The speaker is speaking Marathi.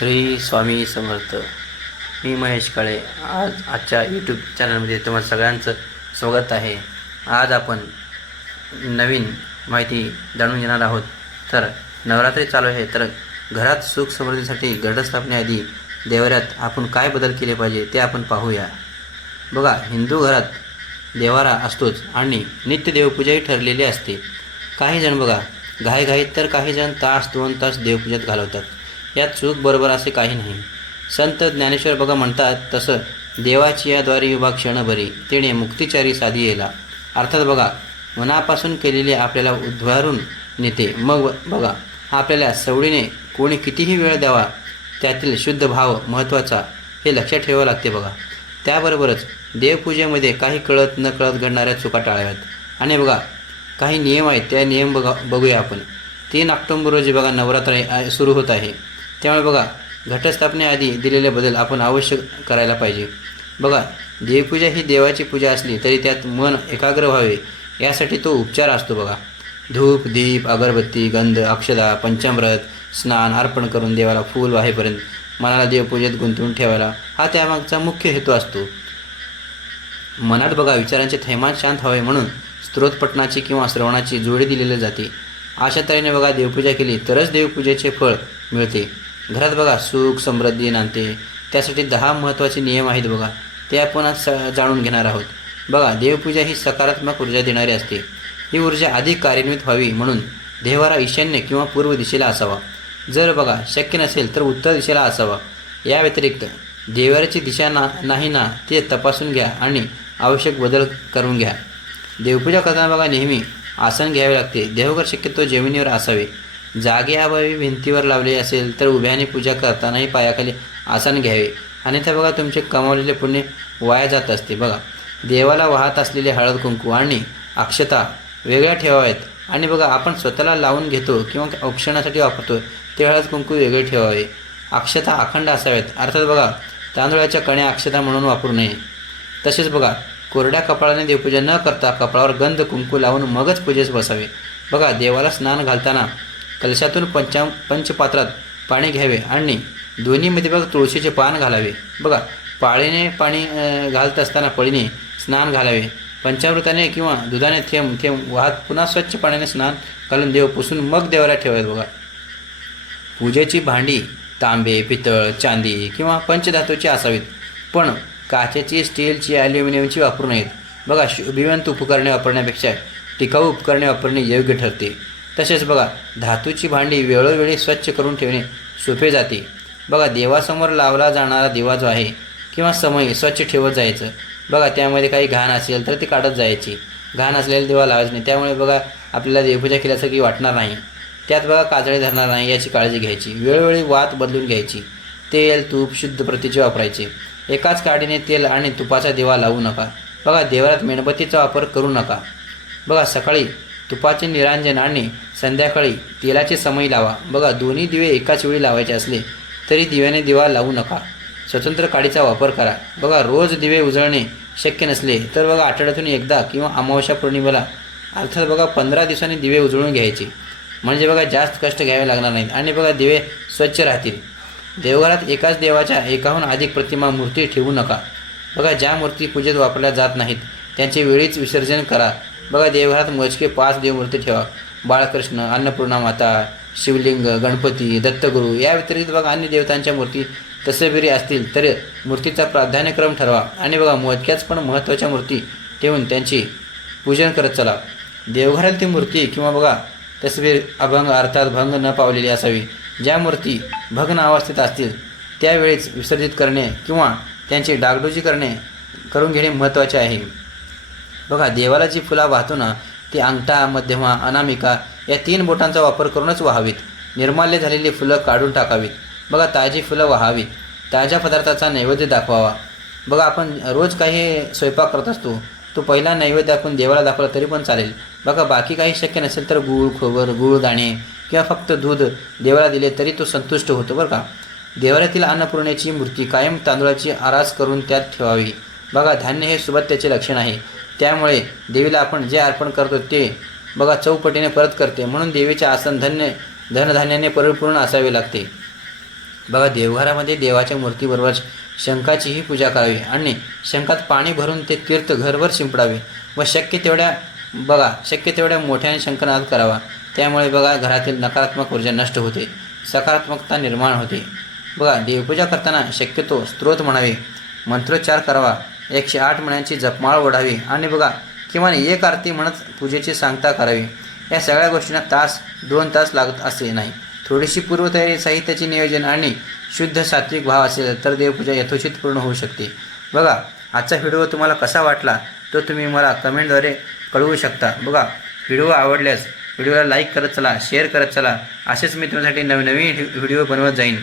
श्री स्वामी समर्थ. मी महेश काळे. आजच्या यूट्यूब चॅनलमध्ये तुम्हाला सगळ्यांचं स्वागत आहे. आज आपण नवीन माहिती जाणून घेणार आहोत. तर नवरात्री चालू आहे, तर घरात सुख समृद्धीसाठी घटस्थापनेआधी देवाऱ्यात आपण काय बदल केले पाहिजे ते आपण पाहूया. बघा, हिंदू घरात देवारा असतोच आणि नित्य देवपूजाही ठरलेली असते. काही जण बघा घाईघाईत तर काही जण तास 2 तास देवपूजेत घालवतात. यात चूक बरोबर असे काही नाही. संत ज्ञानेश्वर बघा म्हणतात तसं देवाची या द्वारी उभा क्षण बरी तेणे मुक्तिचारी साधी येला. अर्थात बघा, मनापासून केलेले आपल्याला उद्वारून नेते. मग बघा, आपल्याला सवडीने कोणी कितीही वेळ द्यावा, त्यातील शुद्ध भाव महत्त्वाचा हे लक्षात ठेवावं लागते. बघा, त्याबरोबरच देवपूजेमध्ये काही कळत न कळत घडणाऱ्या चुका टाळाव्यात. आणि बघा, काही नियम आहेत, त्या नियम बघूया आपण. 3 ऑक्टोबर रोजी बघा नवरात्र सुरू होत आहे. त्यामुळे बघा, घटस्थापनेआधी दिलेले बदल आपण अवश्य करायला पाहिजे. बघा, देवपूजा ही देवाची पूजा असली तरी त्यात मन एकाग्र व्हावे यासाठी तो उपचार असतो. बघा, धूप, दीप, अगरबत्ती, गंध, अक्षता, पंचामृत, स्नान अर्पण करून देवाला फूल वाहेपर्यंत मनाला देवपूजेत गुंतवून ठेवायला हा त्यामागचा मुख्य हेतू असतो. मनात बघा विचारांचे थैमान शांत व्हावे म्हणून स्तोत्रपठणाची किंवा श्रवणाची जोडी दिलेली जाते. अशा तऱ्हेने बघा देवपूजा केली तरच देवपूजेचे फळ मिळते. घरात बघा सुख समृद्धी नांदते. त्यासाठी 10 महत्त्वाचे नियम आहेत. बघा, ते आपण आज जाणून घेणार आहोत. बघा, देवपूजा ही सकारात्मक ऊर्जा देणारी असते. ही ऊर्जा अधिक कार्यान्वित व्हावी म्हणून देवारा ईशान्य किंवा पूर्व दिशेला असावा. जर बघा शक्य नसेल तर उत्तर दिशेला असावा. या व्यतिरिक्त देवाऱ्याची दिशा नाही ना ते तपासून घ्या आणि आवश्यक बदल करून घ्या. देवपूजा करताना बघा नेहमी आसन घ्यावे लागते. देवघर शक्यतो जमिनीवर असावे. जागेअभावी भिंतीवर लावले असेल तर उभ्याने पूजा करतानाही पायाखाली आसन घ्यावे. अन्यथा बघा तुमचे कमावलेले पुण्य वाया जात असते. बघा, देवाला वाहत असलेले हळद कुंकू आणि अक्षता वेगळ्या ठेवाव्यात. आणि बघा, आपण स्वतःला लावून घेतो किंवा औक्षणासाठी वापरतो ते हळद कुंकू वेगळे ठेवावे. अक्षता अखंड असाव्यात. अर्थात बघा, तांदूळाच्या कण्या अक्षता म्हणून वापरू नये. तसेच बघा, कोरड्या कपाळाने देवपूजा न करता कपाळावर गंध कुंकू लावून मगच पूजेस बसावे. बघा, देवाला स्नान घालताना कलशातून पंचपात्रात पाणी घ्यावे आणि दोन्हीमध्ये बघा तुळशीचे पान घालावे. बघा, पाळीने पाणी घालत असताना पळीने स्नान घालावे. पंचामृताने किंवा दुधाने थेंब थेंब वाहत पुन्हा स्वच्छ पाण्याने स्नान घालून देव पुसून मग देवाला ठेवावेत. बघा, पूजेची भांडी तांबे, पितळ, चांदी किंवा पंचधातूची असावीत, पण काचेची, स्टीलची, ॲल्युमिनियमची वापरू नयेत. बघा, शुभिवंत उपकरणे वापरण्यापेक्षा टिकाऊ उपकरणे वापरणे योग्य ठरते. तसेच बघा, धातूची भांडी वेळोवेळी स्वच्छ करून ठेवणे सोपे जाते. बघा, देवासमोर लावला जाणारा दिवा जो आहे किंवा समई स्वच्छ ठेवत जायचं. बघा, त्यामध्ये काही घाण असेल तर ती काढत जायची. घाण असलेला दिवा लावायचा नाही. त्यामुळे बघा आपल्याला देवपूजा केल्यासारखी वाटणार नाही. त्यात बघा काजळी धरणार नाही याची काळजी घ्यायची. वेळोवेळी वात बदलून घ्यायची. तेल, तूप शुद्ध प्रतीचे वापरायचे. एकाच काडीने तेल आणि तुपाचा दिवा लावू नका. बघा, देवाऱ्यात मेणबत्तीचा वापर करू नका. बघा, सकाळी तुपाचे निरांजन आणि संध्याकाळी तेलाची समई लावा. बघा, दोन्ही दिवे एकाच वेळी लावायचे असले तरी दिव्याने दिवा लावू नका. स्वतंत्र काडीचा वापर करा. बघा, रोज दिवे उजळणे शक्य नसले तर बघा आठवड्यातून एकदा किंवा अमावस्या पौर्णिमेला अर्थात बघा 15 दिवसांनी दिवे उजळून घ्यायचे. म्हणजे बघा जास्त कष्ट घ्यावे लागणार नाहीत आणि बघा दिवे स्वच्छ राहतील. देवघरात एकाच देवाच्या एकाहून अधिक प्रतिमा मूर्ती ठेवू नका. बघा, ज्या मूर्ती पूजेत वापरल्या जात नाहीत त्यांचे वेळीच विसर्जन करा. बघा, देवघरात मोजके 5 देवमूर्ती ठेवा. बाळकृष्ण, अन्नपूर्णा माता, शिवलिंग, गणपती, दत्तगुरू या व्यतिरिक्त बघा अन्य देवतांच्या मूर्ती तसबिरी असतील तर मूर्तीचा प्राधान्यक्रम ठरवा. आणि बघा, मोजक्याच पण महत्त्वाच्या मूर्ती ठेवून त्यांची पूजन करत चला. देवघरातील मूर्ती किंवा बघा तसबीर अभंग अर्थात भंग न पावलेली असावी. ज्या मूर्ती भग्न अवस्थेत असतील त्यावेळीच विसर्जित करणे किंवा त्यांची डागडुजी करून घेणे महत्त्वाचे आहे. बघा, देवाला जी फुला वाहतो ना ती अंगठा, मध्यमा, अनामिका या 3 बोटांचा वापर करूनच वाहावीत. निर्माल्य झालेली फुलं काढून टाकावीत. बघा, ताजी फुलं वाहावीत. ताज्या पदार्थाचा नैवेद्य दाखवावा. बघा, आपण रोज काही स्वयंपाक करत असतो, तो पहिला नैवेद्य आपण देवाला दाखवला तरी पण चालेल. बघा, बाकी काही शक्य नसेल तर गूळ, खोबर, गूळदाणे किंवा फक्त दूध देवाला दिले तरी तो संतुष्ट होतो. बरं का, देवाऱ्यातील अन्नपूर्णेची मूर्ती कायम तांदूळाची आरास करून त्यात ठेवावी. बघा, धान्य हे सुबत्तेचे लक्षण आहे. त्यामुळे देवीला आपण जे अर्पण करतो ते बघा चौपटीने परत करते. म्हणून देवीचे आसन धनधान्याने परिपूर्ण असावे लागते. बघा, देवघरामध्ये देवाच्या मूर्तीबरोबरच शंखाचीही पूजा करावी आणि शंखात पाणी भरून ते तीर्थ घरभर शिंपडावे व शक्य तेवढ्या मोठ्याने शंखनाद करावा. त्यामुळे बघा घरातील नकारात्मक ऊर्जा नष्ट होते, सकारात्मकता निर्माण होते. बघा, देवपूजा करताना शक्यतो स्तोत्र म्हणावे, मंत्रोच्चार करावा, 108 मण्यांची जपमाळ ओढावी आणि बघा किमान एक आरती म्हणत पूजेची सांगता करावी. या सगळ्या गोष्टींना 2 तास लागत असे नाही. थोडीशी पूर्वतयारी, साहित्याचे नियोजन आणि शुद्ध सात्विक भाव असेल तर देवपूजा यथोचित पूर्ण होऊ शकते. बघा, आजचा व्हिडिओ तुम्हाला कसा वाटला तो तुम्ही मला कमेंटद्वारे कळवू शकता. बघा, व्हिडिओ आवडल्यास व्हिडिओला लाईक करत चला, शेअर करत चला. असेच मी तुमच्यासाठी नवीन व्हिडिओ बनवत जाईन.